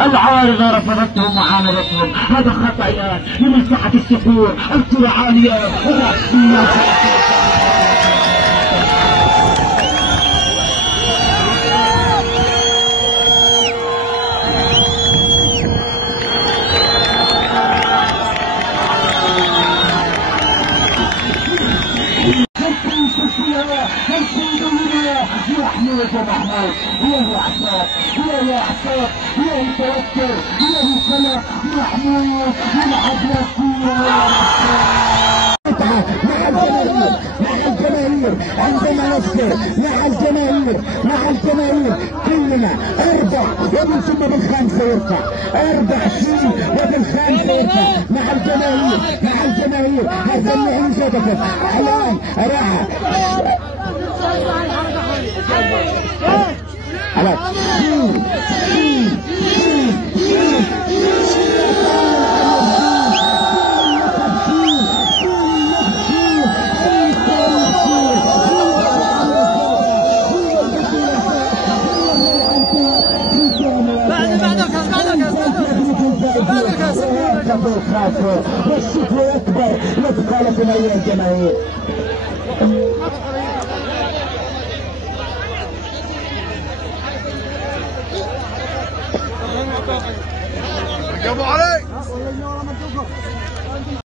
العارضة رفضتهم وعاندتهم. هذا خطأ لمساحة الصخور، الكرة عالية الرأسية. محمود ومحمود هي الاعصاب، هي الاعصاب، هي التوتر، هي القلق. محمود يلعب للكورة مع الجماهير، مع الجماهير عندما نصبر مع الجماهير، مع الجماهير كلنا اربع ومن ثم بالخامسه يرفع، اربع شيء وبالخامسه يرفع مع الجماهير، مع الجماهير. هذا اللي انجبت اعلام راحه والشكر اكبر لدخلت الي الجماهير. برافو عليك.